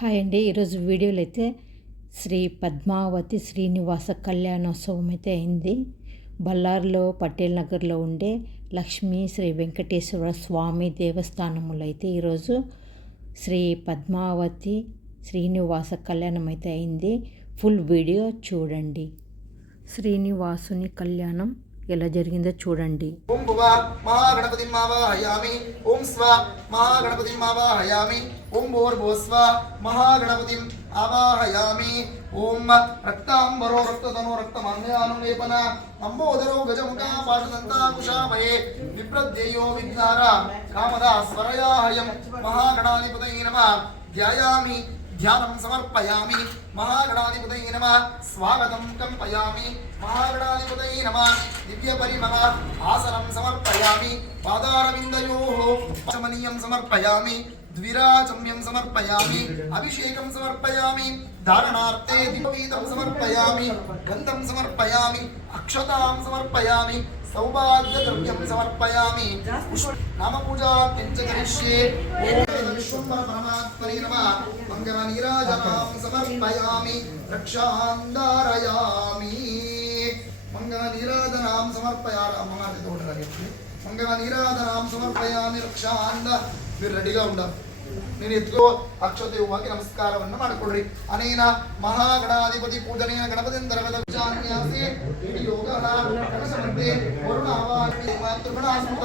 Hi అండి. ఈరోజు వీడియోలో అయితే శ్రీ పద్మావతి శ్రీనివాస కళ్యాణోత్సవం అయితే అయింది. బళ్ళారిలో పటేల్ నగర్లో ఉండే లక్ష్మీ శ్రీ వెంకటేశ్వర స్వామి దేవస్థానములో అయితే ఈరోజు శ్రీ పద్మావతి శ్రీనివాస కళ్యాణం అయితే అయింది. ఫుల్ వీడియో చూడండి. శ్రీనివాసుని కళ్యాణం ఎలా జరిగిందో చూడండి. ఓం భువ మహాగణపతిం ఆవాహయామి. ఓం స్వ మహాగణపతిం ఆవాహయామి. ఓం భూర్భువస్వ మహాగణపతిం ఆవాహయామి. ఓం రక్తాంబరో రక్తధనో రక్తమాన్యానులేపన అంబోదరో గజముఖా పాశదంతాకుశామయే విప్రద్యేయో విఘ్నార కామదా స్వరయాహయం మహాగణాధిపతయే నమః. ధ్యాయామి ధ్యానం సమర్పయామి. మహాగణాధిపతయే నమః. స్వాగతం కంపయామి. మహాగణాధిపతయే నమః. దివ్య పరిమళ ఆసనం సమర్పయామి. పాదారవిందయోః చమనీయం సమర్పయామి. ద్విరాచమ్యం సమర్పయామి. అభిషేకం సమర్పయామి. ధారణార్థే దీపవీతం సమర్పయామి. గంధం సమర్పయామి. అక్షతాం సమర్పయామి. సౌభాగ్యద్రవ్యం సమర్పయామి. నామపూజార్చన కరిష్యే. ఓం విశ్వంబర పరమాత్మనే నమః. మంగళనీరాజనాం సమర్పయామి. రక్షాంధారయామి. మంగళనీరాజనాం సమర్పయామి. అమ్మగారి తోటరాలి మంగళనీరాజనాం సమర్పయామి. రక్షాంధ. మీరు రెడీగా ఉండాలి. నేను ఎత్తుకో అక్షత యువకి నమస్కారವನ್ನು ಮಾಡಿಕೊಳ್ಳ್ರಿ. ಅನೇನ ಮಹಾಗಣಾಧಿಪತಿ ಪೂಜನೇನ ಗಣಪತಿಂದರಗದ ವಿಚಾನ್ಯಾಸಿ ಯೋಗಃ ಕಣಸಮಂತೆ ವರುಣ ಆವಾಹನೆ ಮಾತೃಗಣಾಸ್ಮೃತ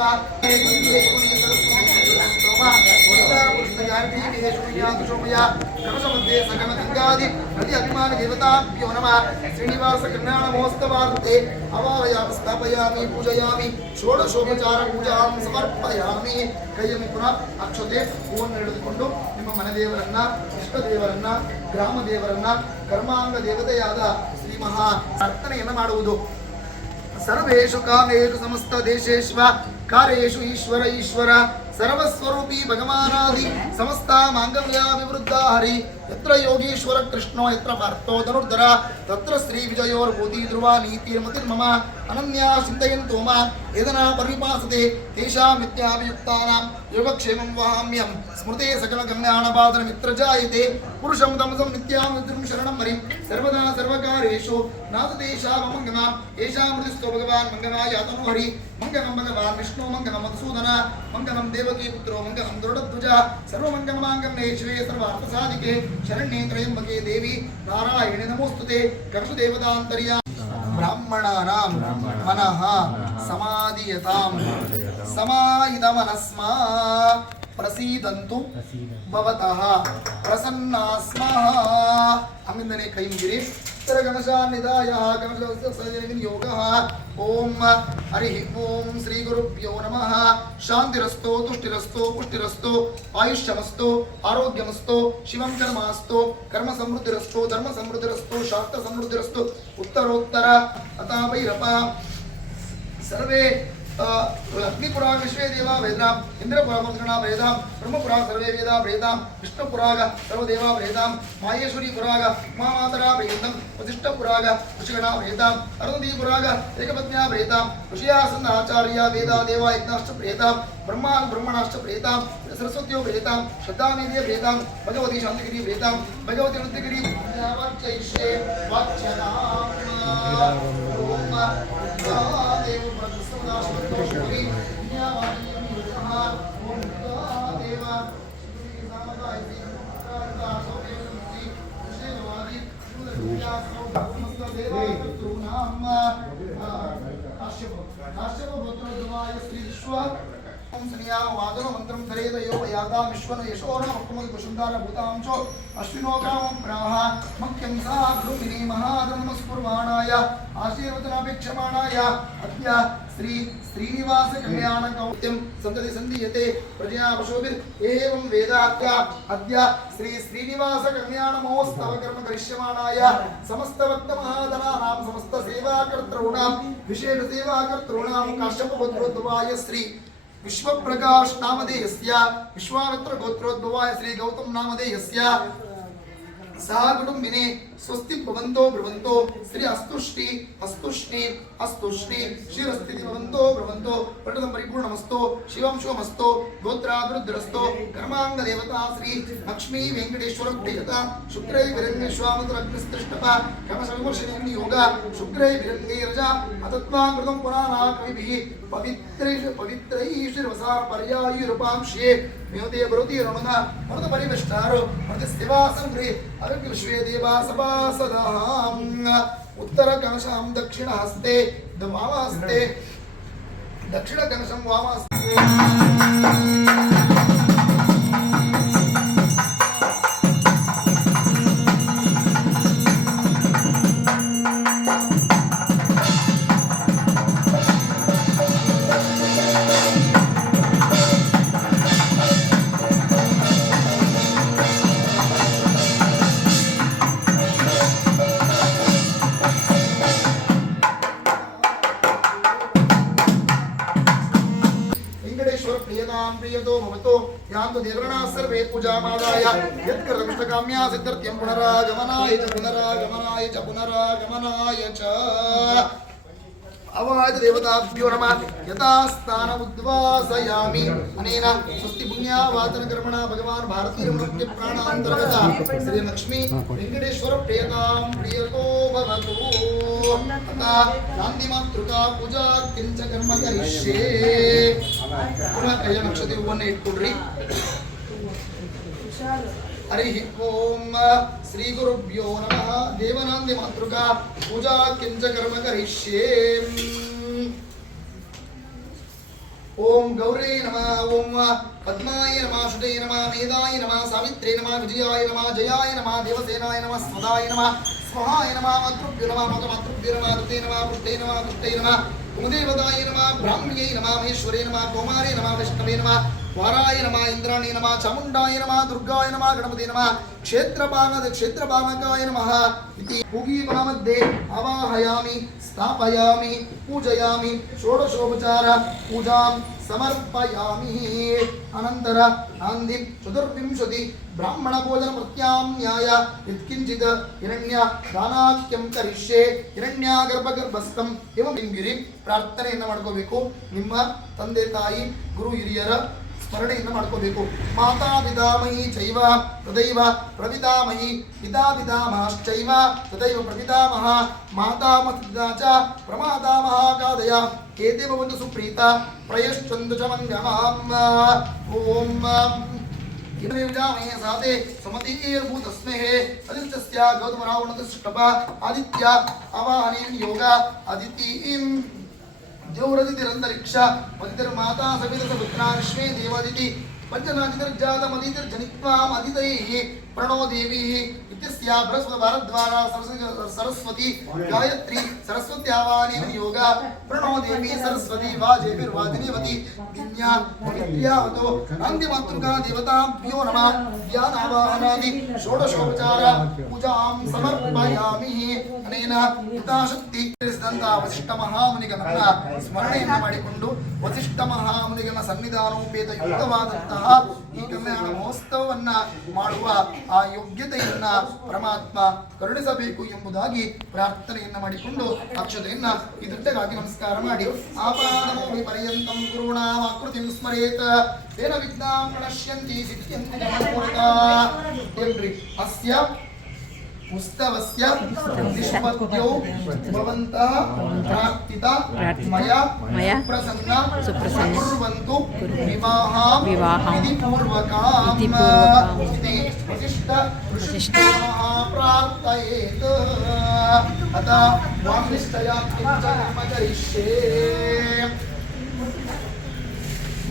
ಕಣಸಮಂತೆ ಸಕಲ ಗಂಗಾದಿ ನದಿ ಅಭಿಮಾನ ದೇವತಾಭ್ಯೋ ನಮಃ. ಶ್ರೀನಿವಾಸ ಕಲ್ಯಾಣ ಮಹೋತ್ಸವಾರ್ತೆ ಅವಾಹಯಾಮಿ ಸ್ಥಾಪಯಾಮಿ ಪೂಜಯಾಮಿ. ಷೋಡಶೋಪಚಾರ ಪೂಜಾಂ ಸಮರ್ಪಯಾಮಿ. ಕೈಯನ್ನು ಪುನಃ ಅಕ್ಷತೆ ಹೂವನ್ನು ಹಿಡಿದುಕೊಂಡು ನಿಮ್ಮ ಮನೆ ದೇವರನ್ನ, ಇಷ್ಟ ದೇವರನ್ನ, ಗ್ರಾಮ ದೇವರನ್ನ, ಕರ್ಮಾಂಗ ದೇವತೆಯಾದ ಶ್ರೀ ಮಹಾ ಪ್ರಾರ್ಥನೆಯನ್ನು ಮಾಡುವುದು. ಸರ್ವೇಷು ಕಾಮೇಷು ಸಮಸ್ತ ದೇಶೇಶ್ವ ಕಾರ್ಯೇಷು ಈಶ್ವರ ಈಶ್ವರ ಸರ್ವಸ್ವರೂಪಿ ಭಗವಾನಾದಿ ಸಮಸ್ತ ಮಾಂಗಲ್ಯ ವಿವೃದ್ಧ ಹರಿ. ಯತ್ರ ಯೋಗೀಶ್ವರ ಕೃಷ್ಣೋ ಯತ್ರ ಪಾರ್ಥೋ ಧನುರ್ಧರ ತತ್ರ ಶ್ರೀ ವಿಜಯೋರ್ಭೂತಿ ಧ್ರುವ ನೀತಿರ್ಮತಿರ್ಮಮ ಅನನ್ಯಾ ಚಿಂತಯಂತೋ ಮಾಂ ಯದನಾ ಪರಿಪಾಸತೆ ತೇಷಾಂ ನಿತ್ಯಾಭಿಯುಕ್ತಾನಾಂ ಯೋಗಕ್ಷೇಮಂ ವಹಾಮ್ಯಹಂ. ಸ್ಮೃತೆ ಸಕಲ ಕಲ್ಯಾಣಪಾದನ ಮಿತ್ರ ಜಾಯತೆ ಪುರುಷಂ ತಮಸಂ ನಿತ್ಯಾಂ ಮಿತ್ರಂ ಶರಣಂ ಹರಿಂ. ಸರ್ವದಾ ಸರ್ವಕಾರ್ಯೇಷು ನಾಸತೇಷಾಂ ಮಂಗಲಂ. ಯೇಷಾಂ ಹೃದಿಸ್ಥೋ ಭಗವಾನ್ ಮಂಗಲಾಯಾತನು ಹರಿ. ಮಂಗಲಂ ಭಗವಾನ್ ವಿಷ್ಣು ಮಂಗಲಂ ಮಧುಸೂದನ ಮಂಗಲಂ ದೇವಕೀ ಪುತ್ರೋ ಮಂಗಲಂ ಗರುಡಧ್ವಜ ಸರ್ವಮಂಗಲಮಾಂಗಲ್ಯೇ ಶಿವೆ ಸರ್ವಾರ್ಥಸಾಧಿಕೆ ಶರಣ್ಯೇ ತ್ರಯಂಬಕೆ ದೇವಿ ನಾರಾಯಣಿ ನಮೋಸ್ತುತೆ. ಕರ್ಷು ದೇವತಾಂತರ್ಯಾ ಬ್ರಾಹ್ಮಣಾನಾಂ ಮನಃ ಸಮಾಧಿಯತಾಂ ಸಮಾಹಿತಮನಸ್ಮಾ ಪ್ರಸೀದಂತು ಭವತಃ ಪ್ರಸನ್ನಾಸ್ಮಃ. ಅಮ್ಮಿಂದನೇ ಕೈ ಮುಗಿರಿ. ಗಣಶಾನ್ನಿಧಾಯ ಯೋಗಃ. ಓಂ ಹರಿ ಓಂ ಶ್ರೀ ಗುರುಭ್ಯೋ ನಮಃ. ಶಾಂತಿರಸ್ತೋ ತುಷ್ಟಿರಸ್ತೋ ಪುಷ್ಟಿರಸ್ತೋ ಆಯುಷ್ಯಮಸ್ತೋ ಆರೋಗ್ಯಮಸ್ತೋ ಶಿವಂ ಕರ್ಮಾಸ್ತೋ ಕರ್ಮ ಸಮೃದ್ಧಿರಸ್ತೋ ಧರ್ಮ ಸಮೃದ್ಧಿರಸ್ತೋ ಶಾಸ್ತ್ರ ಸಮೃದ್ಧಿರಸ್ತೋ ಉತ್ತರೋತ್ತರ ಅತಾ ಭೈರಪ. ಸರ್ವೇ ಅಗ್ನಿಪುರಾಗ ವಿಶ್ವೇ ದೇವಾ ವೇದಾಂ ಇಂದ್ರಪುರ ಮಂತ್ರಣ ವೇದಾಂ ಬ್ರಹ್ಮಪುರಾಗ ಸರ್ವೇ ವೇದಾ ವೇದಾಂ ವಿಷ್ಣುಪುರಾಗ ಸರ್ವದೇವಾ ವೇದಾಂ ಮಾಹೇಶ್ವರಿ ಪುರಾಗ ಉಮಾಮಾತರಾ ವೇದಂ ವಸಿಷ್ಠಪುರಾಗ ಋಷಿಗಣ ವೇದಾಂ ಅರುಂಧೀಪುರಾಗ ಏಕಪತ್ನ್ಯಾ ವೇದಾಂ ಋಷಿಯಾಸನ ಆಚಾರ್ಯ ವೇದಾ ದೇವಾ ಯಜ್ಞಾಶ್ಚ ಪ್ರೇತಾಂ ಬ್ರಹ್ಮಾನ್ ಬ್ರಹ್ಮಣಾಶ್ಚ ಪ್ರೇತಾಂ ಸರಸ್ವತ್ಯೋ ವೇದಾಂ ಶ್ರದ್ಧಾಮೇಧಿಯ ವೇದಾಂ ಭಗವತಿ ಶಾಂತಿಗಿರಿ ವೇದಾಂ ಭಗವತಿ ನೃತ್ಯಗಿರಿ ವಾಚ್ಯೈಷ್ಯೇ ವಾಚ್ಯನಾಮ. ಮಂತ್ರಂ ಧರೇದಯೋ ಯಾತಾ ವಿಶ್ವನ ಯಶೋರ ಮುಖ್ಯಮಂತ್ರಿ ಕುಶುಂಧಾರ ಭೂತಾಂಶೋ ಅಶ್ವಿನೋ ಗ್ರಾಮಂ ಪ್ರಾಹ ಮಖ್ಯಂ ಸಾ ಗೃಹಿಣಿ ಮಹಾಧರ್ಮಸ್ಫುರ್ವಾಣಾಯ ಆಶೀರ್ವಚನಾಪೇಕ್ಷಮಾಣಾಯ ಅದ್ಯ ಶ್ರೀ ಶ್ರೀನಿವಾಸ ಕಲ್ಯಾಣ ಕೌತ್ಯಂ ಸಂತತಿ ಸಂಧೀಯತೆ ಪ್ರಜಾ ಪಶೋಭಿರ್ ಏವಂ ವೇದಾತ್ಯ ಅದ್ಯ ಶ್ರೀ ಶ್ರೀನಿವಾಸ ಕಲ್ಯಾಣ ಮಹೋತ್ಸವ ಕರ್ಮ ಕರಿಷ್ಯಮಾಣಾಯ ಸಮಸ್ತ ಭಕ್ತ ಮಹಾಧನಾನಾಂ ಸಮಸ್ತ ಸೇವಾಕರ್ತॄಣಾಂ ವಿಶೇಷ ಸೇವಾಕರ್ತॄಣಾಂ ಕಾಶ್ಯಪ ಗೋತ್ರೋದ್ಭವಾಯ ಶ್ರೀ ವಿಶ್ವಪ್ರಕಾಶ್ ನಾಮಧೇಯಸ್ಯ ವಿಶ್ವಾಮಿತ್ರ ಗೋತ್ರೋದ್ಭವಾಯ ಶ್ರೀ ಗೌತಮ್ ನಾಮಧೇಯಸ್ಯ सह कुटुंबिने स्वस्ति भवन्तो ब्रुवन्तो श्री अस्तुष्टि अस्तुष्टि अस्तुष्टि शिरस्थिति भवन्तो ब्रुवन्तो पठनं परिपूर्णमस्तो शिवं शुभमस्तो गोत्राभिवृद्धिरस्तो कर्मांग देवता श्री लक्ष्मी वेंकटेश्वर प्रियता शुक्रै विरंगे स्वामतरग्निस्तृष्टता कर्मसविमर्शने योग शुक्रै विरंगे रजा अतत्वाकृतं पुराणा कविभिः पवित्रैः पर्यायुरूपांशे म्योते भरोति रमना मृत परिवेष्टारो मृत सेवासं गृहे आरोग्य विश्वे देवा सभासदाम् उत्तर कलशं दक्षिण हस्ते वामहस्ते दक्षिण कलशं वामहस्ते प्रियतो भवतो यान्तु देवगणाः सर्वे पूजामादाय यत्कृतमिष्टकाम्या सिद्ध्यर्थं पुनरागमनाय च पुनरागमनाय च अवाच देवताभ्यो नमः यथा स्थानमुद्वासयामि अनेन स्वस्ति पुण्यावाचन कर्मणा भगवान् भारतीय नृत्य प्राणान्तर्गत श्री लक्ष्मी वेंकटेश्वर प्रियतां प्रियतो भवतु अतः शांति मातृका पूजा किंच कर्म करिष्ये पुनः कय नक्षत्र वन इट्कोड्री हरि ओम श्री गुरुभ्यो नमः देवनांदि मातृका पूजा किंच कर्म करिष्ये ओम गौरे नमः ओम पद्माय नमः शुदे नमः मेधाय नमः सावित्रे नमः विजयाय नमः जयाय नमः देवसेनाय नमः स्वदाय नमः स्वाहाय नमः मातृभ्यो नमः मातृभ्यो नमः ऋते नमः पुष्टे नमः कुमदेवताय नमः ब्राह्मण्यै नमः महेश्वरे नमः कौमारे नमः वैष्णवे नमः वाराय नमः इंद्राणी नमः चामुंडाय नमः दुर्गाय नमः गणपते नमः क्षेत्रपालकाय नमः इति पूगीमध्ये आवाहयामि स्थापयामि पूजयामि षोडशोपचार पूजां समर्पयामि अनंतर नांदि चतुर्विंशति ब्राह्मण भोजन प्रत्याम्नाय यत्किंचित् हिरण्य दानाख्यं करिष्ये हिरण्यागर्भगर्भस्थं एवं गिरि ಪ್ರಾರ್ಥನೆಯನ್ನು ಮಾಡ್ಕೋಬೇಕು ನಿಮ್ಮ ತಂದೆ ತಾಯಿ ಗುರು ಹಿರಿಯರ ಸ್ಮರಣೆಯನ್ನು ಮಾಡ್ಕೋಬೇಕು ಮಾತಾ ಪಿತಾಮಹಿ ಚೈವ ತದೈವ ಪ್ರಪಿತಾಮಹಿ ಪಿತಾ ಪಿತಾಮಹಶ್ಚೈವ ತದೈವ ಪ್ರಪಿತಾಮಹ ಮಾತಾಮಹಿತಾ ಚ ಪ್ರಮಾತಾಮಹ ಗಾದಯ ಏತೆ ಭವಂತು ಸುಪ್ರೀತ ಪ್ರಯಶ್ಚಂದು ಚ ಮಂಗಮಾಂ ಓಂ साते समतीर्भूतस्मेः आदित्यस्य गौतमरावणतस्तप आदित्य आवाहनेन योग आदित्यं द्यौरदितिरन्तरिक्ष मदितिर्माता सविता सपुत्रा विश्वे देवादिति पंचनादितिर्जातमदितिर्जनित्वाम् अदितैः प्रणो देवीः इत्यस्य बृहस्पति भारद्वारा सरस्वती गायत्री सरस्वती आवाहनेन योग प्रणो देवी सरस्वती वाजेभिर्वादिनीवती दिव्या पवित्र्यावतो नांदि मातृका देवताभ्यो नमः ध्यानावाहनादि षोडशोपचार पूजां समर्पयामि अनेन यथाशक्ति सिद्धांत वसिष्ठ महामुनिगणನ ಸ್ಮರಣೆಯನ್ನು ಮಾಡಿಕೊಂಡು ವಸಿಷ್ಠ ಮಹಾಮುನಿಗಣ ಸನ್ನಿಧಾನೋಪೇತ ಯುಕ್ತವಾದಂತಹ ಈ ಕಲ್ಯಾಣ ಮಹೋತ್ಸವವನ್ನ ಮಾಡುವ ಆ ಯೋಗ್ಯತೆಯನ್ನ ಪರಮಾತ್ಮ ಕರುಣಿಸಬೇಕು ಎಂಬುದಾಗಿ ಪ್ರಾರ್ಥನೆಯನ್ನ ಮಾಡಿಕೊಂಡು ಅಕ್ಷತೆಯನ್ನ ಈ ದೃಷ್ಟವಾಗಿ ನಮಸ್ಕಾರ ಮಾಡಿ ಆಪಾದಮೌಳಿ ಪರ್ಯಂತಂ ಗುರುಣಾಂ ಆಕೃತಿಂ ಸ್ಮರೇತ್ ತೇನ ವಿಘ್ನಾಃ ಪ್ರಣಶ್ಯಂತಿ ಸಿದ್ಧ್ಯಂತಿ ಅಸ್ಯ ಉತ್ಸವಸ್ಯ ನಿಷ್ಪತ್ಯೋ ಭವಂತಃ ಪ್ರಾರ್ಥಿತಾ ಮಯಾ ಸುಪ್ರಸನ್ನ ಕುರ್ವಂತು ವಿವಾಹಾಂ ವಿಧಿಪೂರ್ವಕಾಂ ಇತಿ ವಸಿಷ್ಠ ಪ್ರಾರ್ಥಯೇತ್ ಅತ ವಾಂನಿಷ್ಠಯಾ ಕಿಂಚ ಕರ್ಮ ಕರಿಷ್ಯೇ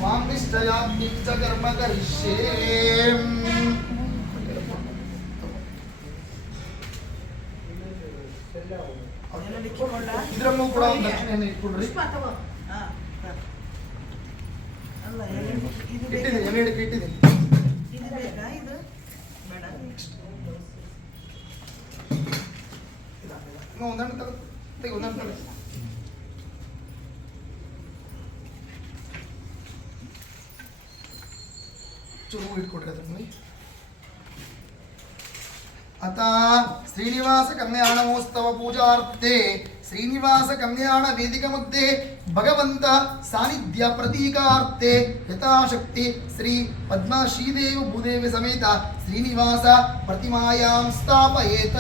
ವಾಂನಿಷ್ಠಯಾ ಕಿಂಚ ಕರ್ಮ ಕರಿಷ್ಯೇ ಇದರಲ್ಲೂ ಕೂಡ ಒಂದು ದಕ್ಷಿಣೆಯನ್ನು ಇಟ್ಕೊಡ್ರಿ ಇಟ್ಟಿದ್ದೀನಿ ಒಂದನ್ನು ಚೂರು ಇಟ್ಕೊಡ್ರಿ ಅದನ್ನು अतः श्रीनिवास कल्याणमोत्सव पूजार्थे श्रीनिवास कल्याण वेदिका मध्ये भगवंत सानिध्य प्रतीकार्थे यथाशक्ति श्री पद्मा श्रीदेव भूदेवी समेत श्रीनिवास प्रतिमायां स्थापयेत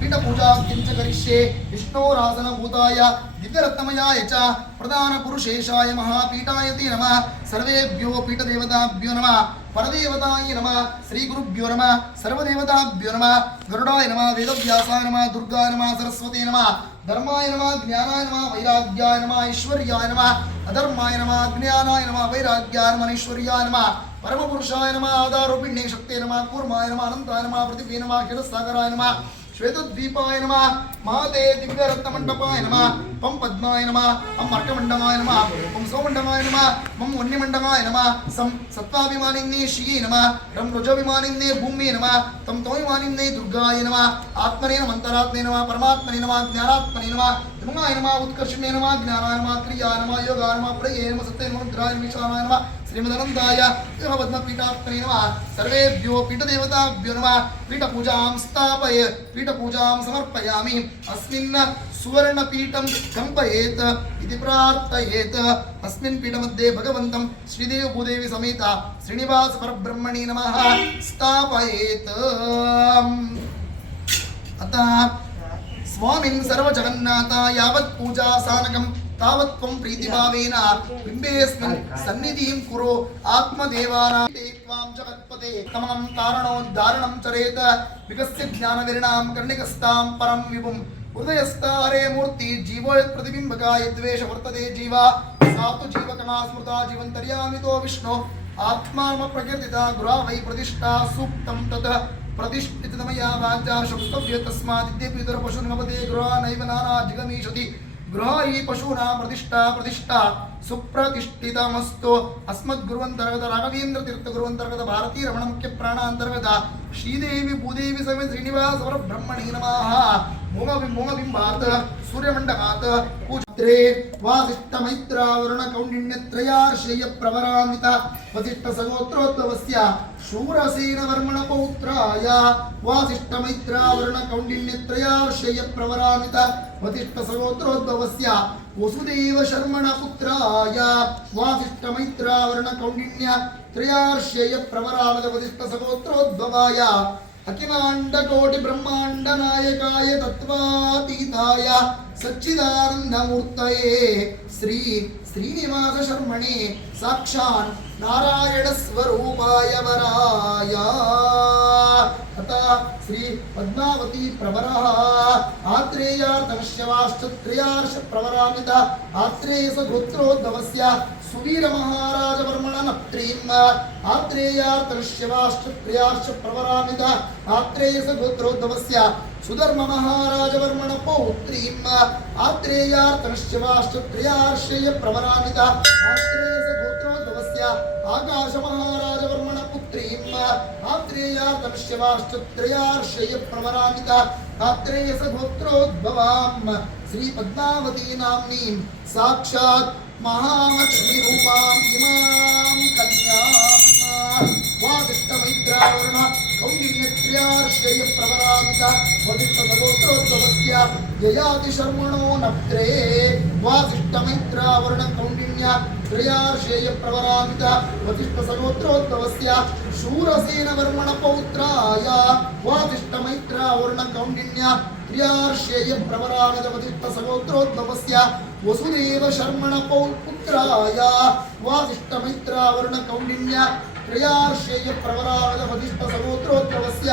पीठ पूजा किंच करिष्ये विष्णोरासन भूताय दिव्यरत्नमयाय च प्रधान पुरुषेशाय महापीठाय ते नमः सर्वेभ्यो पीठदेवताभ्यो नमः परदेवताय नमः श्री गुरुभ्यो नमः सर्वदेवताभ्यो नमः गरुडाय नमः वेदव्यासाय नमः दुर्गाय नमः सरस्वती नमः धर्माय नमः ज्ञानाय नमः वैराग्याय नमः ऐश्वर्याय नमः अधर्माय नमः ज्ञानाय नमः वैराग्याय नमः ऐश्वर्याय नमः परमपुरुषाय नमः आधारूपिण्ये शक्ते नमः कूर्माय नमः अनंताय नमः पृथिवी नमः क्षीरसागराय नमः श्वेतद्वीपाय नमः महते दिव्यरत्नमण्डपाय नमः पं पद्माय नमः अं अर्कमण्डलाय नमः पं सौमण्डलाय नमः मं वन्यमण्डलाय नमः सं सत्त्वाभिमानिन्ये श्रिये नमः रं रजोभिमानिन्ये भूम्ये नमः तं तोयमानिन्ये दुर्गाय नमः आत्मने नमः अन्तरात्मने नमः परमात्मने नमः ज्ञानात्मने नमः धर्माय नमः उत्कर्षणे नमः ज्ञानाय नमः क्रियाय नमः योगाय नमः प्रज्ञे नमः सत्ये नमः रुद्राय नमः ईशानाय नमः श्रीमदनन्दाय पद्मपीठात्मने नमः सर्वेभ्यो पीठदेवताभ्यो नमः पीठपूजां स्थापय पीठपूजां समर्पयामि अस्मिन् सुवर्णपीठं कम्पयेत् इति प्रार्थयेत् अस्मिन् पीठमध्ये भगवन्तं श्रीदेव भूदेवी समेत श्रीनिवास परब्रह्मणे नमः स्थापयेत् अतः स्वामिन् सर्वजगन्नाथ यावत् पूजा सानकं तावत् त्वं प्रीतिभावेन बिम्बेऽस्मिन् सन्निधिं कुरु आत्मदेवानां ते त्वां जगत्पते तमनं तारणोद्धारणं चरेत विकस्य ज्ञानविरणां कर्णिकस्तां परं विभुं हृदयस्थारे मूर्ति जीवोयत् प्रतिबिम्बकाय द्वेष वर्तते जीवा सा तु जीवकमा स्मृता जीवन्तर्यामितो विष्णु आत्मा प्रकीर्तिता गृहा वै प्रतिष्ठा सूक्तं तत् प्रतिष्ठितमया वाचा शुक्तव्य तस्मादिद्येपितर पशुनिमपते गृहा नैव नाना जिगमीषति गृहायि पशूनां प्रतिष्ठा सुप्रतिष्ठितमस्तु अस्मद्गुरुवन्तर्गत राघवेन्द्र तीर्थ गुरुवन्तर्गत भारती रमण मुख्य प्राणान्तर्गत श्रीदेवी भूदेवी समेत श्रीनिवास परब्रह्मणे नमः मूलबिम्बात् सूर्यमण्डलात् पूज्रे वासिष्ठमैत्रावरुण कौण्डिन्यत्रयार्षेय प्रवरान्वित वसिष्ठसगोत्रोद्भवस्य शूरसेनवर्मण पौत्राय वासिष्ठमैत्रावरुण कौण्डिन्यत्रयार्षेय प्रवरान्वित वसिष्ठसगोत्रोद्भवस्य वसुदेव शर्मण पुत्राय वासिष्ठमैत्रावरुण कौण्डिन्य त्रयार्षेय प्रवरान्वित वसिष्ठसगोत्रोद्भवाय अखिलांडकोटि ब्रह्मांड नायकाय तत्वातीताय सच्चिदानंदमूर्तये श्री श्रीनिवास शर्मणे साक्षात् नारायण स्वरूपाय वराय अतः श्री पद्मावती प्रवरः आत्रेयार्तश्यवाश्चत्र्यार्ष प्रवरामित आत्रेयस गोत्रोद्भवस्य सुवीर महाराज वर्मण नप्त्रीम् आत्रेयार्तश्यवाश्चत्र्यार्ष प्रवरामित आत्रेयस गोत्रोद्भवस्य सुधर्म महाराज वर्मण पौत्रीम् आत्रेयार्तश्यवाश्चत्र्यार्षेय प्रवरामित आत्रेयस गोत्रोद्भवस्य आकाश महाराज वर्मण पुत्रीम् आत्रेयार्तश्यवाश्चत्र्यार्षेय प्रवरामित आत्रेयस गोत्रोद्भवाम् श्री पद्मावती नाम्नीं साक्षात् महालक्ष्मी रूपां इमां कन्यां वासिष्ठमैत्रावरुण कौण्डिन्यत्र्यार्षेय प्रवरामित वसिष्ठसगोत्रोद्भवस्य ययाति शर्मणो नप्त्रे वासिष्ठमैत्रावरुण कौण्डिन्य त्रयार्षेय प्रवरामित वसिष्ठसगोत्रोद्भवस्य शूरसेनवर्मण पौत्राय वासिष्ठमैत्रावरुण कौण्डिन्य त्रयार्षेय प्रवरामित वसिष्ठसगोत्रोद्भवस्य वसुदेव शर्मण पुत्राय वासिष्ठमैत्रावरुण कौण्डिन्य त्रयार्षेय प्रवरामित वसिष्ठसगोत्रोद्भवस्य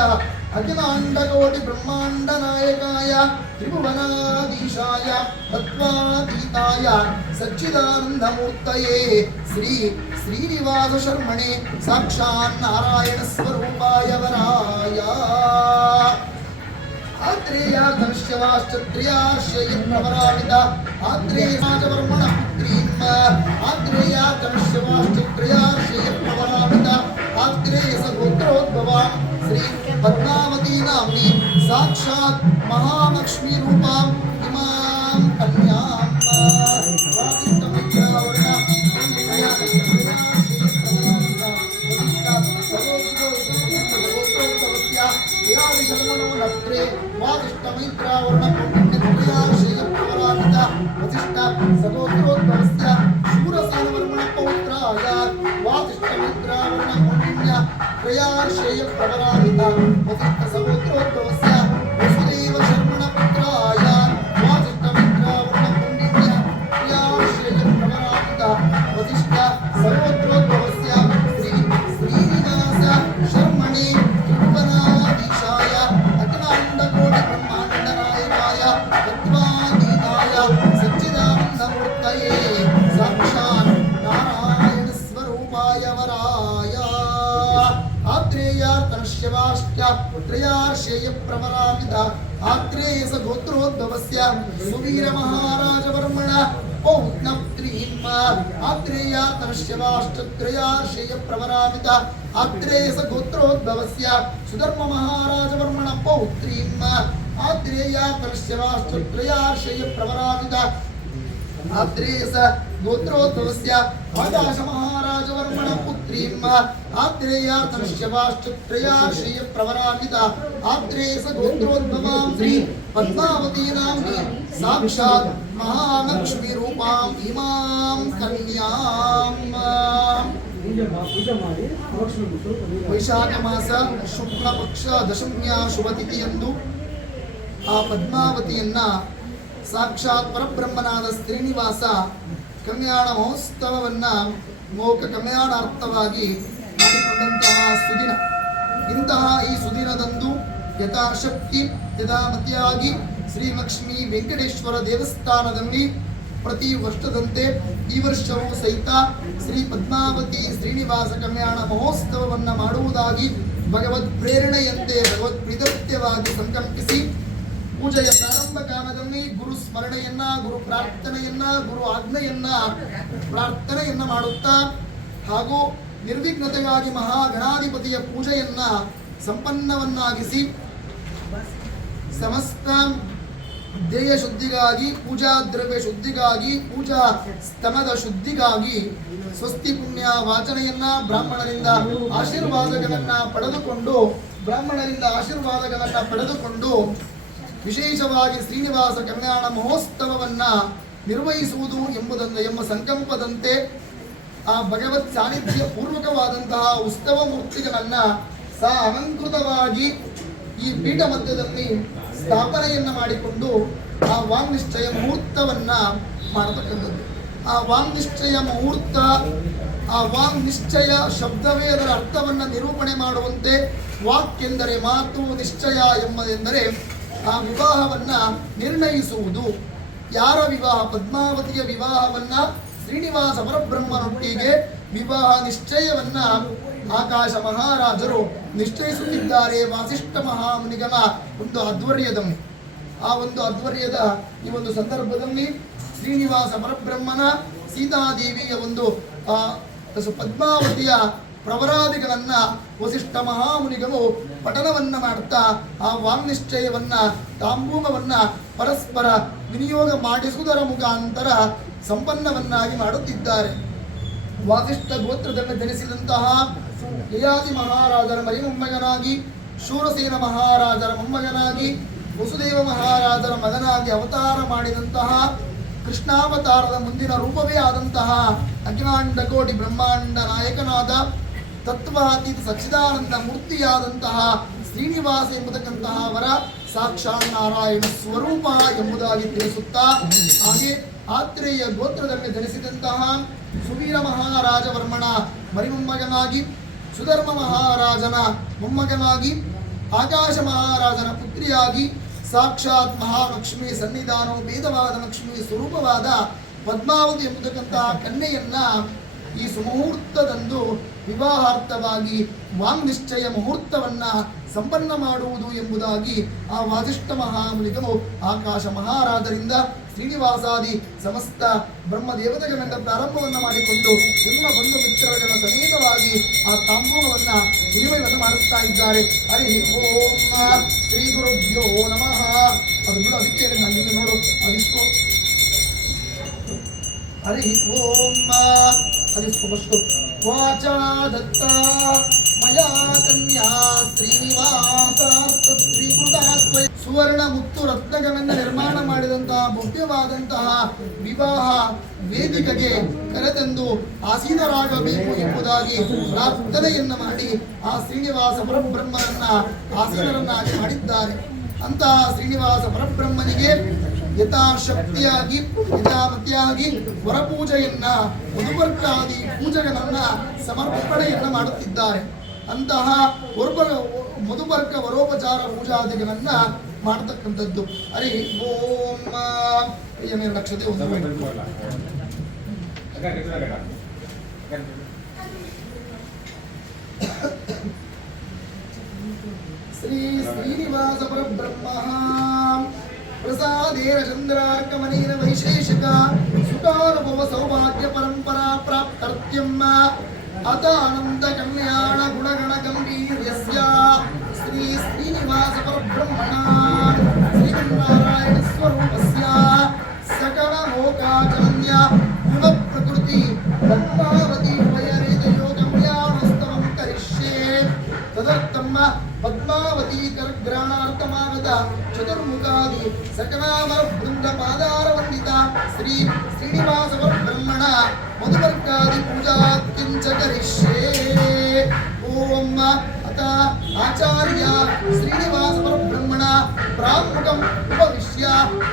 अखिलांडकोटि ब्रह्मांड नायकाय त्रिभुवनाधीशाय तत्वातीताय सच्चिदानंदमूर्तये श्री श्रीनिवास शर्मणे साक्षात् नारायण स्वरूपाय वराय आत्रेयार्तश्यवाश्चत्र्यार्षेय प्रवरामित आत्रेयराजवर्मण पुत्रीम् आत्रेयार्तश्यवाश्चत्र्यार्षेय प्रवरामित आत्रेयस गोत्रोद्भवां श्री पद्मावती नाम्नी साक्षात् महालक्ष्मी रूपां इमां कन्यां शर्मणो नत्रे वासिष्ठमैत्रावर्ण कौण्डिन्यत्रयार्षेय प्रवरामिता वसिष्ठ सगोत्रोद्भवस्य शूरसेनवर्मण पौत्राय वासिष्ठमैत्रावर्ण कौण्डिन्य त्रयार्षेय प्रवरामिता वसिष्ठ सगोत्रोद्भवस्य वसुदेव शर्मण पुत्राय वासिष्ठमैत्रावर्ण कौण्डिन्य त्रयार्षेय प्रवरामिता वसिष्ठ सगोत्रोद्भवस्य श्रीनिवास शर्मणे कृपणाधीशाय अखिलाण्डकोटि ब्रह्माण्डनायकाय तत्त्वातीताय सच्चिदानन्दमूर्तये साक्षात् नारायण स्वरूपाय वराय आत्रेयार्तनश्यवाष्ट्य त्रयार्षेय प्रवरामिता आत्रेयस गोत्रोद्भवस्य सुवीरमहाराजवर्मण पौत्नप्त्रीम् आत्रेयार्तनश्यवाष्टत्रयार्षेय प्रवरामिता आत्रेयस गोत्रोद्भवस्य सुधर्ममहाराजवर्मण पौत्रीम् आत्रेयार्तनश्यवाष्टत्रयार्षेय प्रवरामिता आत्रेयस गोत्रोद्भवस्य आकाशमहाराजवर्मण पुत्रीम् आत्रेयार्तनश्यवाष्टत्रयार्षेय प्रवरामिता आत्रेयस गोत्रोद्भवां श्री पद्मावती नाम्नी साक्षात् महालक्ष्मी रूपां इमां कन्याम् वैशाख मास शुक्ल पक्ष दशम्या ಶುಭತಿಥಿಯಂದು ಆ ಪದ್ಮಾವತಿಯನ್ನ ಸಾಕ್ಷಾತ್ ಪರಬ್ರಹ್ಮನಾದ ಶ್ರೀನಿವಾಸ ಕಲ್ಯಾಣ ಮಹೋತ್ಸವವನ್ನ ಮೋಕ ಕಲ್ಯಾಣಾರ್ಥವಾಗಿ ಮಾಡಿಕೊಂಡಂತಹ ಸುದಿನ. ಇಂತಹ ಈ ಸುದಿನದಂದು ಯಥಾಶಕ್ತಿ ಯಥಾಮತಿಯಾಗಿ ಶ್ರೀ ಲಕ್ಷ್ಮೀ ವೆಂಕಟೇಶ್ವರ ದೇವಸ್ಥಾನದಲ್ಲಿ ಪ್ರತಿ ವರ್ಷದಂತೆ ಈ ವರ್ಷವೂ ಸಹಿತ ಶ್ರೀ ಪದ್ಮಾವತಿ ಶ್ರೀನಿವಾಸ ಕಲ್ಯಾಣ ಮಹೋತ್ಸವವನ್ನು ಮಾಡುವುದಾಗಿ ಭಗವದ್ ಪ್ರೇರಣೆಯಂತೆ ಭಗವದ್ ಪ್ರೀತೃತ್ಯವಾಗಿ ಸಂಕಲ್ಪಿಸಿ ಪೂಜೆಯ ಪ್ರಾರಂಭ ಕಾಲದಲ್ಲಿ ಗುರು ಸ್ಮರಣೆಯನ್ನ ಗುರು ಪ್ರಾರ್ಥನೆಯನ್ನ ಗುರು ಆಜ್ಞೆಯನ್ನ ಪ್ರಾರ್ಥನೆಯನ್ನ ಮಾಡುತ್ತಾ ಹಾಗೂ ನಿರ್ವಿಘ್ನತೆಗಾಗಿ ಮಹಾಗಣಾಧಿಪತಿಯ ಪೂಜೆಯನ್ನ ಸಂಪನ್ನವನ್ನಾಗಿಸಿ ಸಮಸ್ತ ಧ್ಯೇಯ ಶುದ್ಧಿಗಾಗಿ ಪೂಜಾ ದ್ರವ್ಯ ಶುದ್ಧಿಗಾಗಿ ಪೂಜಾ ಸ್ತನದ ಶುದ್ಧಿಗಾಗಿ ಸ್ವಸ್ತಿ ಪುಣ್ಯ ವಾಚನೆಯನ್ನ ಬ್ರಾಹ್ಮಣರಿಂದ ಆಶೀರ್ವಾದಗಳನ್ನ ಪಡೆದುಕೊಂಡು ವಿಶೇಷವಾಗಿ ಶ್ರೀನಿವಾಸ ಕಲ್ಯಾಣ ಮಹೋತ್ಸವವನ್ನ ನಿರ್ವಹಿಸುವುದು ಎಂಬ ಸಂಕಲ್ಪದಂತೆ ಆ ಭಗವತ್ ಸಾನ್ನಿಧ್ಯ ಪೂರ್ವಕವಾದಂತಹ ಉತ್ಸವ ಮೂರ್ತಿಗಳನ್ನ ಅಲಂಕೃತವಾಗಿ ಈ ಪೀಠ ಮಧ್ಯದಲ್ಲಿ ಸ್ಥಾಪನೆಯನ್ನ ಮಾಡಿಕೊಂಡು ಆ ವಾಂಗ್ನಿಶ್ಚಯ ಮುಹೂರ್ತವನ್ನ ಮಾಡತಕ್ಕಂಥದ್ದು. ಆ ವಾಂಗ್ನಿಶ್ಚಯ ಶಬ್ದವೇ ಅದರ ಅರ್ಥವನ್ನ ನಿರೂಪಣೆ ಮಾಡುವಂತೆ ವಾಕ್ಯೆಂದರೆ ಮಾತು, ನಿಶ್ಚಯ ಎಂಬುದೆಂದರೆ ಆ ವಿವಾಹವನ್ನ ನಿರ್ಣಯಿಸುವುದು. ಯಾರ ವಿವಾಹ? ಪದ್ಮಾವತಿಯ ವಿವಾಹವನ್ನ ಶ್ರೀನಿವಾಸ ಪರಬ್ರಹ್ಮನೊಟ್ಟಿಗೆ ವಿವಾಹ ನಿಶ್ಚಯವನ್ನ ಆಕಾಶ ಮಹಾರಾಜರು ನಿಶ್ಚಯಿಸುತ್ತಿದ್ದಾರೆ. ವಾಸಿಷ್ಠ ಮಹಾಮುನಿಗಳ ಒಂದು ಆಧ್ವರ್ಯದಲ್ಲಿ ಆ ಒಂದು ಆಧ್ವರ್ಯದ ಈ ಒಂದು ಸಂದರ್ಭದಲ್ಲಿ ಶ್ರೀನಿವಾಸ ಪರಬ್ರಹ್ಮನ ಸೀತಾದೇವಿಯ ಒಂದು ಪದ್ಮಾವತಿಯ ಪ್ರವರಾದಿಗಳನ್ನ ವಸಿಷ್ಠ ಮಹಾಮುನಿಗಳು ಪಠನವನ್ನ ಮಾಡ್ತಾ ಆ ವಾಂಗ್ನಿಶ್ಚಯವನ್ನ ತಾಂಬೂಲವನ್ನ ಪರಸ್ಪರ ವಿನಿಯೋಗ ಮಾಡಿಸುವುದರ ಮುಖಾಂತರ ಸಂಪನ್ನವನ್ನಾಗಿ ಮಾಡುತ್ತಿದ್ದಾರೆ. ವಾಸಿಷ್ಠ ಗೋತ್ರದಲ್ಲಿ ಜನಿಸಿದಂತಹ ಯಯಾತಿ ಮಹಾರಾಜರ ಮರಿಮೊಮ್ಮಗನಾಗಿ, ಶೂರಸೇನ ಮಹಾರಾಜರ ಮೊಮ್ಮಗನಾಗಿ, ವಸುದೇವ ಮಹಾರಾಜರ ಮಗನಾಗಿ ಅವತಾರ ಮಾಡಿದಂತಹ ಕೃಷ್ಣಾವತಾರದ ಮುಂದಿನ ರೂಪವೇ ಆದಂತಹ ಅಖಿಲಾಂಡ ಕೋಟಿ ಬ್ರಹ್ಮಾಂಡ ನಾಯಕನಾದ ತತ್ವಾತೀತ ಸಚ್ಚಿದಾನಂದ ಮೂರ್ತಿಯಾದಂತಹ ಶ್ರೀನಿವಾಸ ಎಂಬತಕ್ಕಂತಹ ಅವರ ಸಾಕ್ಷಾತ್ ನಾರಾಯಣ ಸ್ವರೂಪ ಎಂಬುದಾಗಿ ತಿಳಿಸುತ್ತಾ, ಹಾಗೆ ಆತ್ರೇಯ ಗೋತ್ರದಲ್ಲಿ ಜನಿಸಿದಂತಹ ಸುವೀರ ಮಹಾರಾಜವರ್ಮಣ ಮರಿಮೊಮ್ಮಗನಾಗಿ, ಸುಧರ್ಮ ಮಹಾರಾಜನ ಮೊಮ್ಮಗನಾಗಿ, ಆಕಾಶ ಮಹಾರಾಜನ ಪುತ್ರಿಯಾಗಿ, ಸಾಕ್ಷಾತ್ ಮಹಾಲಕ್ಷ್ಮಿ ಸನ್ನಿಧಾನವು ಭೇದವಾದ ಲಕ್ಷ್ಮಿ ಸ್ವರೂಪವಾದ ಪದ್ಮಾವತಿ ಎಂಬತಕ್ಕಂತಹ ಕನ್ಯೆಯನ್ನ ಈ ಸುಮುಹೂರ್ತದಂದು ವಿವಾಹಾರ್ಥವಾಗಿ ವಾಂಗ್ನಿಶ್ಚಯ ಮುಹೂರ್ತವನ್ನ ಸಂಪನ್ನ ಮಾಡುವುದು ಎಂಬುದಾಗಿ ಆ ವಾಸಿಷ್ಠ ಮಹಾಮುನಿಗಳು ಆಕಾಶ ಮಹಾರಾಜರಿಂದ ಶ್ರೀನಿವಾಸಾದಿ ಸಮಸ್ತ ಬ್ರಹ್ಮ ದೇವತೆಗಳಿಂದ ಪ್ರಾರಂಭವನ್ನು ಮಾಡಿಕೊಂಡು ನಿಮ್ಮ ಬಂಧು ಮಿತ್ರಗಳ ಸಮೇತವಾಗಿ ಆ ತಾಂಬೂಲವನ್ನ ವಿನಿಮಯವನ್ನು ಮಾಡಿಸ್ತಾ ಇದ್ದಾರೆ. ಹರಿ ಓಂ ಶ್ರೀ ಗುರುಭ್ಯೋ ನಮಃ. ಅದು ಬಿಡು, ಅದಕ್ಕೆ ಅಲ್ಲಿಂದ ನೋಡು ಅದಿಷ್ಟು. ಹರಿ ಓಂ ಅದಿಷ್ಟು ಫಸ್ಟು ವಾಚ ದತ್ತ ಮಯ ಮಾಯಾ ಕನ್ಯಾ ಶ್ರೀನಿವಾಸಾರ್ಥ ಶ್ರೀಕೃತಾತ್ವ ಸುವರ್ಣ ಮುತ್ತು ರತ್ನಗಳಿಂದ ನಿರ್ಮಾಣ ಮಾಡಿದಂತಹ ಭವ್ಯವಾದಂತಹ ವಿವಾಹ ವೇದಿಕೆಗೆ ಕರೆತಂದು ಆಸೀನರಾಗಬೇಕು ಎಂಬುದಾಗಿ ಪ್ರಾರ್ಥನೆಯನ್ನ ಮಾಡಿ ಆ ಶ್ರೀನಿವಾಸ ಪರಬ್ರಹ್ಮನನ್ನ ಆಸೀನರನ್ನಾಗಿ ಮಾಡಿದ್ದಾರೆ. ಅಂತಹ ಶ್ರೀನಿವಾಸ ಪರಬ್ರಹ್ಮನಿಗೆ ಯಥಾಶಕ್ತಿಯಾಗಿ ಯಥಾಮತಿಯಾಗಿ ವರಪೂಜೆಯನ್ನ ಮಧುಪರ್ಕಾದಿ ಪೂಜೆಗಳನ್ನ ಸಮರ್ಪಣೆಯನ್ನ ಮಾಡುತ್ತಿದ್ದಾರೆ. ಅಂತಹ ಮಧುಪರ್ಕ ವರೋಪಚಾರ ಪೂಜಾದಿಗಳನ್ನ ಮಾಡತಕ್ಕಂಥದ್ದು. ಹರಿ ಓಂ ಮೇಲೆ ಲಕ್ಷತೆ ಒಂದು ಶ್ರೀ ಶ್ರೀನಿವಾಸ ಪರಬ್ರಹ್ಮ ಪ್ರಸಾದೇನ ಚಂದ್ರಾರ್ಕಮನೇನ ವೈಶೇಷಿಕ ಸುಖಾನುಭವ ಸೌಭಾಗ್ಯ ಪರಂಪರಾ ಪ್ರಾಪ್ತರ್ಥ್ಯಂ ಅತ ಅನಂತ ಕಲ್ಯಾಣ ಗುಣಗಣ ಗಂಭೀರ್ಯಸ್ಯ ಶ್ರೀ ಶ್ರೀನಿವಾಸ ಪರಬ್ರಹ್ಮಣ ಶ್ರೀಮನ್ನಾರಾಯಣ ಸ್ವರೂಪಸ್ಯ ಸಕಲ ಲೋಕಾಚರಣ್ಯ ಗುಣ ಪ್ರಕೃತಿ ಪದ್ಮಾವತಿ ವಯರೇತಯೋ ಕಲ್ಯಾಣೋಸ್ತವಂ ಕರಿಷ್ಯೆ ತದರ್ಥಂ ಪದ್ಮಾವತಿ ಕರಗ್ರಹಣಾರ್ಥಮಾಗತ ಚತುರ್ಮುಖಾದಿ ಸಕಲಾಮರ ಬೃಂದ ಪಾದಾರ ವಂದಿತ ಶ್ರೀ ಶ್ರೀನಿವಾಸ ಪರಬ್ರಹ್ಮಣ ಮಧುಪರ್ಕಾದಿ ಪೂಜಾ ಕಿಂಚ ಕರಿಷ್ಯೆ. ಓಂ ಅತ ಆಚಾರ್ಯ ಶ್ರೀನಿವಾಸ ಪರಬ್ರಹ್ಮಣ ಪ್ರಾಮುಖಂ ಉಪವಿಶ್ಯ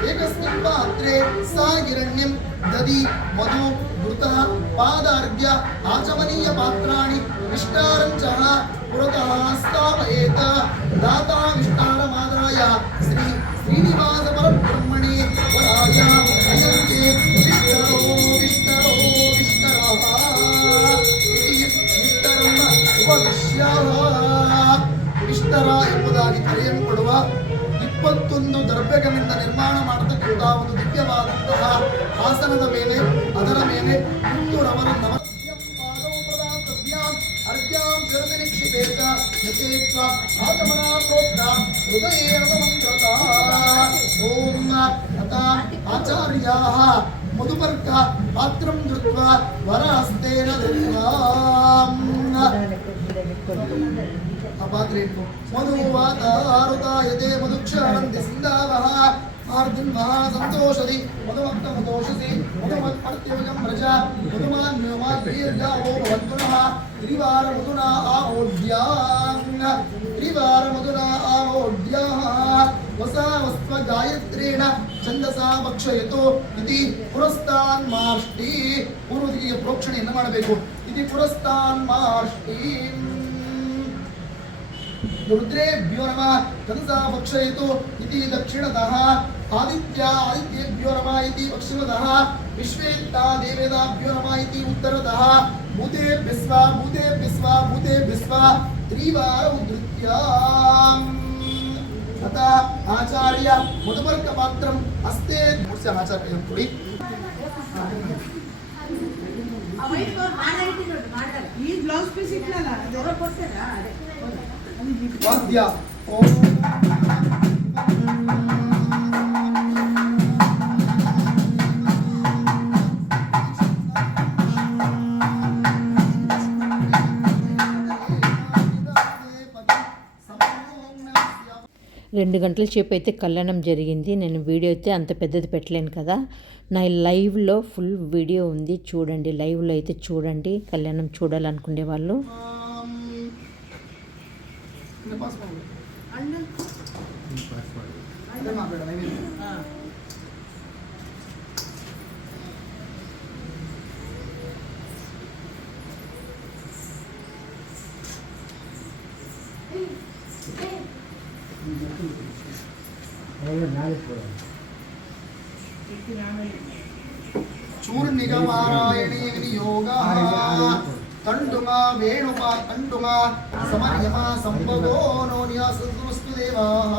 ಏಕಸ್ಮಿನ್ ಪಾತ್ರೆ ಸಾಗಿರಣ್ಯಂ ದದಿ ಮಧು ಘೃತ ಪಾದಾರ್ಘ್ಯ ಆಚಮನೀಯ ಪಾತ್ರಾಣಿ ವಿಷ್ಟಾರಂಚಃ ಪುರತಃ ಸ್ಥಾಪಯೇತ ದಾತಾ ವಿಷ್ಟಾರಮಾದಾಯ ಶ್ರೀ ಶ್ರೀನಿವಾಸ ಪರಬ್ರಹ್ಮಣಿ ವರಾಯ ಅಯಂತೆ ವಿಷ್ಣರೋ ವಿಷ್ಣರೋ ವಿಷ್ಣರಃ ವಿಷ್ಣರನ್ನ ಉಪವಿಶ್ಯ ವಿಷ್ಣರ ಎಂಬುದಾಗಿ ಕರೆಯಲ್ಪಡುವ 21 ದರ್ಭೆಗಳಿಂದ ನಿರ್ಮಾಣ ಮಾಡತಕ್ಕಂಥ ಒಂದು ದಿವ್ಯವಾದಂತಹ ಆಸನದ ಮೇಲೆ ಅದರ ಮೇಲೆ ಮುನ್ನೂರವರ ನಮಸ್ಯಂ ಪಾದೌ ಪ್ರದಾತವ್ಯಾಂ ಅರ್ಘ್ಯಾಂ ಜಲದಿ ನಿಕ್ಷಿಪೇತ ಯಥೇತ್ವ ಆಗಮನಾ ಪ್ರೋಕ್ತ ಹೃದಯೇನ ಸಮಂತ್ರತ. ಓಂ ಅತ ಆಚಾರ್ಯಾಃ ಮಧುಪರ್ಕ ಪಾತ್ರಂ ಧೃತ್ವಾ ವರಹಸ್ತೇನ ಧೃತ್ವಾ ಮಧುವಾತಾರುತಾಯತೆ ಮಧುಕ್ಷಾರಂತಿ ಸಿಂಧಾವಃ ಮಾರ್ದಿನ್ವಃ ಸಂತೋಷದಿ ಮಧುಮಕ್ತಮತೋಷಸಿ ಮಧುಮತ್ಪರ್ತ್ಯವಿಜಂ ವ್ರಜ ಮಧುಮಾನ್ಯೋಮಾದ್ವೀರ್ಯಾವೋ ಭವದ್ಗುಣಃ ತ್ರಿವಾರ ಮಧುನಾ ಆಮೋಡ್ಯಾಂ ತ್ರಿವಾರ ಮಧುನಾ ಆಮೋಡ್ಯಾಃ ವಸಾವಸ್ವ ಗಾಯತ್ರೇಣ ಛಂದಸಾ ಭಕ್ಷಯತು ಇತಿ ಪುರಸ್ತಾನ್ ಮಾಷ್ಟಿ. ಪೂರ್ವದಿಗೆ ಪ್ರೋಕ್ಷಣೆಯನ್ನು ಮಾಡಬೇಕು. ಇತಿ ಪುರಸ್ತಾನ್ ಮಾಷ್ಟಿ ರುದ್ರೇಭ್ಯೋ ನಮಃ ಛಂದಸಾ ಭಕ್ಷಯತು ಇತಿ ದಕ್ಷಿಣತಃ ಆದಿತ್ಯೇಭ್ಯೋ ನಮಃ ಇತಿ ಪಶ್ಚಿಮತಃ ವಿಶ್ವೇತ್ತಾ ದೇವೇದಾಭ್ಯೋ ನಮಃ ಇತಿ ಉತ್ತರತಃ ಭೂತೇಭ್ಯಃ ಸ್ವಾಹ ಭೂತೇಭ್ಯಃ ಸ್ವಾಹ ತ್ರಿವಾರ ಉದ್ಧೃತ್ಯ. ಅತ ಆಚಾರ್ಯ ಮಧುಪರ್ಕ ಪಾತ್ರಂ ಹಸ್ತೆ ಆಚಾರ್ಯ ಕೊಡಿ. ಈ ಬ್ಲೌಸ್ ಪೀಸ್ ಇಟ್ಲಲ್ಲ ಅದೆಲ್ಲ ಕೊಡ್ತಾರಾ ವಾದ್ಯ ಓಂ రెండు గంటల సేపు అయితే కళ్యాణం జరిగింది. నేను వీడియో అయితే అంత పెద్దది పెట్టలేను కదా. నా లైవ్లో ఫుల్ వీడియో ఉంది, చూడండి. లైవ్లో అయితే చూడండి, కళ్యాణం చూడాలనుకునే వాళ్ళు. ಚೂರ್ಣಿಗಮಾರಾಯಣೇ ವಿನಿಯೋಗಃ ತಂಡುಮಾ ವೇಣುಮಾ ತಂಡುಮಾ ಸಮರ್ಯಮಾ ಸಂಭವೋ ನೋ ನ್ಯಾಸಸ್ತುಮಸ್ತು ದೇವಾಃ.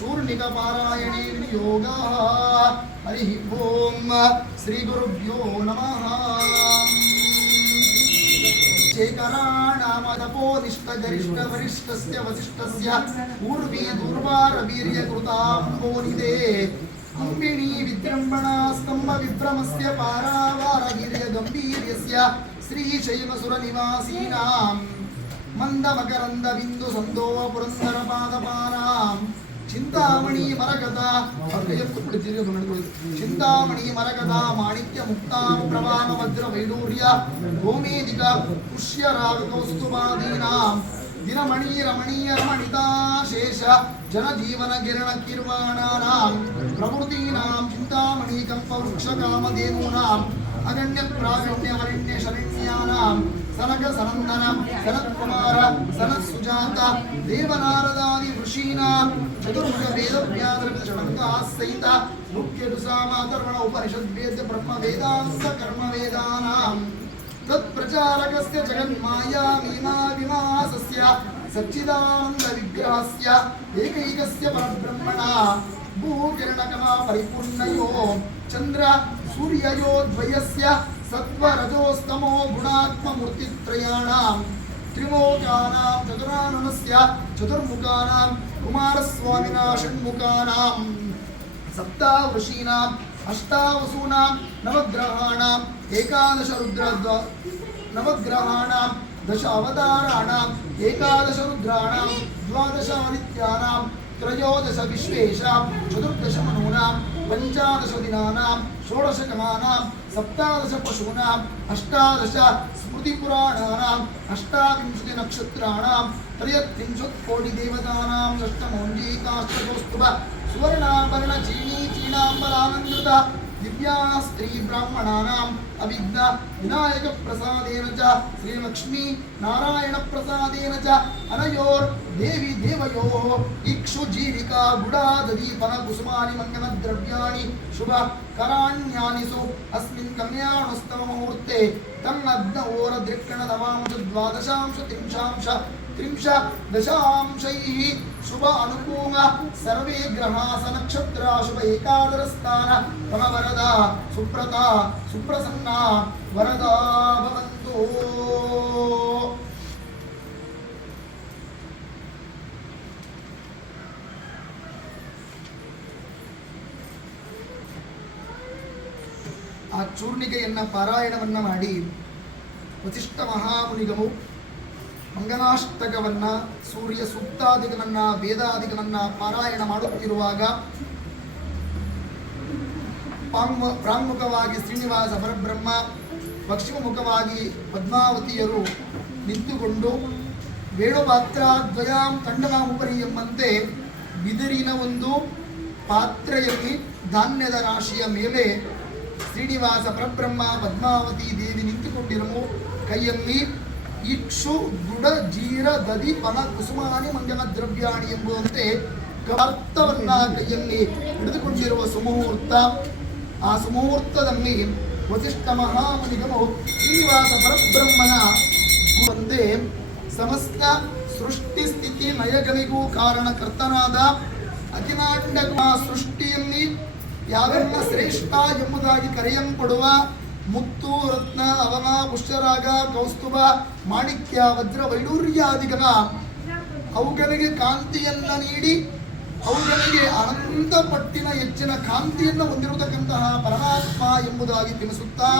ಚೂರ್ಣಿಗಮಾರಾಯಣೇ ವಿನಿಯೋಗಃ. ಹರಿ ಓಂ ಶ್ರೀ ಗುರುಭ್ಯೋ ನಮಃ. ಶೇಖರಾಣಾಮದಪೋ ನಿಷ್ಠ ಗರಿಷ್ಠ ವರಿಷ್ಠಸ್ಯ ವಸಿಷ್ಠಸ್ಯ ಪೂರ್ವೀ ದುರ್ವಾರ ವೀರ್ಯ ಕೃತಾಂಬೋನಿದೆ ಅಂಬಿಣಿ ವಿಜೃಂಭಣಾ ಸ್ತಂಭ ವಿಭ್ರಮಸ್ಯ ಪಾರಾವಾರ ವೀರ್ಯ ಗಂಭೀರ್ಯಸ್ಯ ಶ್ರೀ ಶೈವಸುರ ನಿವಾಸೀನಾಂ ಮಂದಮಕರಂದ ಬಿಂದು ಸಂದೋವ ಪುರಂದರ ಪಾದಪಾನಾಂ ಚಿಂತಾಮಣಿ ಮರಗದ ಚಿಂತಾಮಣಿ ಮರಗದ ಮಾಣಿಕ್ಯ ಮುಕ್ತಾಂ ಪ್ರವಾಮ ವಜ್ರ ವೈಡೂರ್ಯ ಗೋಮೇದಿಕ ಪುಷ್ಯರಾಗ ಕೌಸ್ತುಭಾದೀನಾಂ ದಿನಮಣಿ ರಮಣೀಯ ರಮಣಿತಾಶೇಷ ಜನಜೀವನ ಗಿರಣ ಕಿರ್ವಾಣಾನಾಂ ಪ್ರವೃತ್ತೀನಾಂ ಚಿಂತಾಮಣಿ ಕಲ್ಪವೃಕ್ಷ ಕಾಮಧೇನೂನಾಂ ಅಗಣ್ಯ ಪ್ರಾಗಣ್ಯ ವರಿಣ್ಯ ಶರಣ್ಯಾನಾಂ ಸನಕ ಸನಂದನ ಸನತ್ಕುಮಾರ ಸನತ್ಸುಜಾತ ದೇವನಾರದಾದಿ ಋಷೀನಾಂ ಚತುರ್ಮುಖ ವೇದ ವ್ಯಾದೃತ ಷಡಂಗಾ ಸಹಿತ ಮುಖ್ಯ ದುಸಾಮಾತರ್ವಣ ಉಪನಿಷದ್ ವೇದ ಬ್ರಹ್ಮ ವೇದಾಂತ ಕರ್ಮ ವೇದಾನಾಂ तत्प्रचारकस्य जगन्माया मीमा विमासस्य सच्चिदानंद विग्रहस्य एकैकस्य परब्रह्मणा भूकिरणकमा परिपूर्णयो चंद्र सूर्ययो द्वयस्य सत्वरजोस्तमो गुणात्ममूर्तित्रयाणां त्रिमोकानां चतुराननस्य चतुर्मुखानां कुमारस्वामिना षण्मुखानां सप्तावृषीणां अष्टावसूनां नवग्रहाणां एकादश नवग्रहाणां दश अवताराणां एकादश रुद्राणां द्वादश आदित्यानां त्रयोदश विश्वेशां चतुर्दश मनूनां पंचादश दिनानां षोडश कमानां सप्तादश पशूनां अष्टादश स्मृतिपुराणानां अष्टाविंशति नक्षत्राणां त्रयत्रिंशत् कोटि देवतानां षष्टमोञ्जीकाष्टकौस्तुभ सुवर्णाभरण चीनी चीनांबरानंदृत दिव्या स्त्री ब्राह्मणानां अभिज्ञ विनायक प्रसादेन च श्रीलक्ष्मी नारायण प्रसादेन च अनयोर देवी देवयोः इक्षु जीविका गुडादीपन कुसुमानि मंगल द्रव्याणि शुभ कराण्यानि सु अस्मिन् कल्याणोत्सव मुहूर्ते तम् अग्नहोर दृक्कण नवांश द्वादशांश त्रिंश दशांशैः शुभ अनुकूल सर्वे ग्रहास नक्षत्रा शुभ एकादश स्थान तम वरदा सुप्रता सुप्रसन्ना वरदा भवन्तु। ಆ ಚೂರ್ಣಿಕೆಯನ್ನ ಪಾರಾಯಣವನ್ನ ಮಾಡಿ ವಸಿಷ್ಠ ಮಹಾಮುನಿಗಳು ಮಂಗನಾಷ್ಟಕವನ್ನ ಸೂರ್ಯ ಸೂಕ್ತಾದಿಗಳನ್ನ ವೇದಾದಿಗಳನ್ನ ಪಾರಾಯಣ ಮಾಡುತ್ತಿರುವಾಗ ಪ್ರಾಂಗುಖವಾಗಿ ಶ್ರೀನಿವಾಸ ಪರಬ್ರಹ್ಮ ಪಶ್ಚಿಮ ಮುಖವಾಗಿ ಪದ್ಮಾವತಿಯರು ನಿಂತುಕೊಂಡು ವೇಣುಪಾತ್ರದ್ವಯಾಂ ಖಂಡನಾಮುಪರಿ ಎಂಬಂತೆ ಬಿದಿರಿನ ಒಂದು ಪಾತ್ರೆಯಲ್ಲಿ ಧಾನ್ಯದ ರಾಶಿಯ ಮೇಲೆ ಶ್ರೀನಿವಾಸ ಪರಬ್ರಹ್ಮ ಪದ್ಮಾವತಿ ದೇವಿ ನಿಂತುಕೊಂಡಿರುವ ಕೈಯಲ್ಲಿ ಇಕ್ಷು ಗುಡ ಜೀರ ದದಿ ಪನ ಕುಸುಮಾನಿ ಮಂಗಲ ದ್ರವ್ಯಾಣಿ ಎಂಬುವಂತೆ ಕರ್ತವನ್ನ ಕೈಯಲ್ಲಿ ಹಿಡಿದುಕೊಂಡಿರುವ ಸುಮುಹೂರ್ತ. ಆ ಸುಮುಹೂರ್ತದಲ್ಲಿ ವಸಿಷ್ಠ ಮಹಾಮುನಿಗಳು ಶ್ರೀನಿವಾಸ ಪರಬ್ರಹ್ಮನ ಮುಂದೆ ಸಮಸ್ತ ಸೃಷ್ಟಿ ಸ್ಥಿತಿ ಲಯಗಳಿಗೂ ಕಾರಣಕರ್ತನಾದ ಅಖಿಲಾಂಡ ಸೃಷ್ಟಿಯಲ್ಲಿ ಯಾವೆಲ್ಲ ಶ್ರೇಷ್ಠ ಎಂಬುದಾಗಿ ಕರೆಯಲ್ಪಡುವ ಮುತ್ತು ರತ್ನ ಅವನ ಪುಷ್ಯರಾಗ ಕೌಸ್ತುಭ ಮಾಣಿಕ್ಯ ವಜ್ರ ವೈಡೂರ್ಯಾದಿಗಳ ಅವುಗಳಿಗೆ ಕಾಂತಿಯನ್ನ ನೀಡಿ ಅವುಗಳಿಗೆ ಅನಂತ ಪಟ್ಟಿನ ಹೆಚ್ಚಿನ ಕಾಂತಿಯನ್ನು ಹೊಂದಿರತಕ್ಕಂತಹ ಪರಮಾತ್ಮ ಎಂಬುದಾಗಿ ತಿಳಿಸುತ್ತಾ,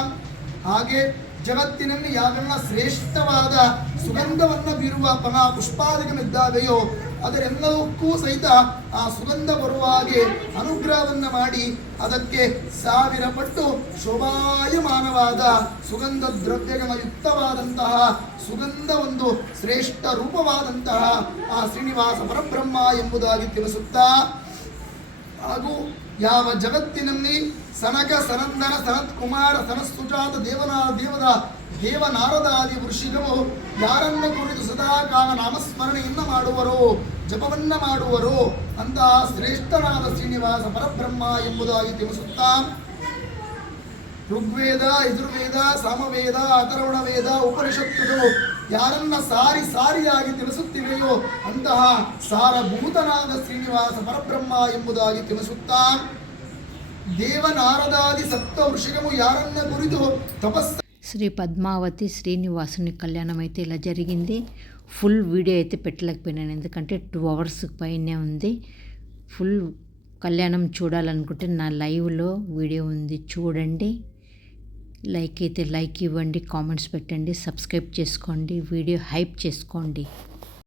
ಹಾಗೆ ಜಗತ್ತಿನಲ್ಲಿ ಯಾವೆಲ್ಲ ಶ್ರೇಷ್ಠವಾದ ಸುಗಂಧವನ್ನು ಬೀರುವ ಪುಷ್ಪಾದಿಗಳಿದ್ದಾವೆಯೋ ಅದರೆಲ್ಲವಕ್ಕೂ ಸಹಿತ ಆ ಸುಗಂಧ ಬರುವ ಹಾಗೆ ಅನುಗ್ರಹವನ್ನ ಮಾಡಿ ಅದಕ್ಕೆ 1000 ಪಟ್ಟು ಶೋಭಾಯಮಾನವಾದ ಸುಗಂಧ ದ್ರವ್ಯಗಳ ಯುಕ್ತವಾದಂತಹ ಸುಗಂಧ ಒಂದು ಶ್ರೇಷ್ಠ ರೂಪವಾದಂತಹ ಆ ಶ್ರೀನಿವಾಸ ಪರಬ್ರಹ್ಮ ಎಂಬುದಾಗಿ ತಿಳಿಸುತ್ತಾ, ಹಾಗೂ ಯಾವ ಜಗತ್ತಿನಲ್ಲಿ ಸನಕ ಸನಂದನ ಸನತ್ಕುಮಾರ ಸನತ್ಸುಜಾತ ದೇವನಾರದಾದಿ ಋಷಿಗಳು ಯಾರನ್ನು ಕುರಿತು ಸದಾ ಕಾಲ ನಾಮಸ್ಮರಣೆಯನ್ನ ಮಾಡುವರೋ ಜಪವನ್ನ ಮಾಡುವರೋ ಅಂತಹ ಶ್ರೇಷ್ಠನಾದ ಶ್ರೀನಿವಾಸ ಪರಬ್ರಹ್ಮ ಎಂಬುದಾಗಿ ತಿಳಿಸುತ್ತಾ, ಋಗ್ವೇದ ಯಜುರ್ವೇದ ಸಾಮವೇದ ಅಥರ್ವಣ ವೇದ ಉಪನಿಷತ್ತುಗಳು ಯಾರನ್ನ ಸಾರಿಯಾಗಿ ತಿಳಿಸುತ್ತಿವೆಯೋ ಅಂತಹ ಸಾರಭೂತನಾದ ಶ್ರೀನಿವಾಸ ಪರಬ್ರಹ್ಮ ಎಂಬುದಾಗಿ ತಿಳಿಸುತ್ತಾ, ದೇವನಾರದಾದಿ ಸಪ್ತ ఋషిಗಳು యారన్న గురితో తపస్సు. శ్రీ పద్మావతి శ్రీనివాసుని కళ్యాణం అయితే ఇలా జరిగింది. ఫుల్ వీడియో అయితే పెట్టలేకపోయినాను, ఎందుకంటే 2 hours పైనే ఉంది. ఫుల్ కళ్యాణం చూడాలనుకుంటే నా లైవ్లో వీడియో ఉంది, చూడండి. లైక్ అయితే లైక్ ఇవ్వండి, కామెంట్స్ పెట్టండి, సబ్స్క్రైబ్ చేసుకోండి, వీడియో హైప్ చేసుకోండి.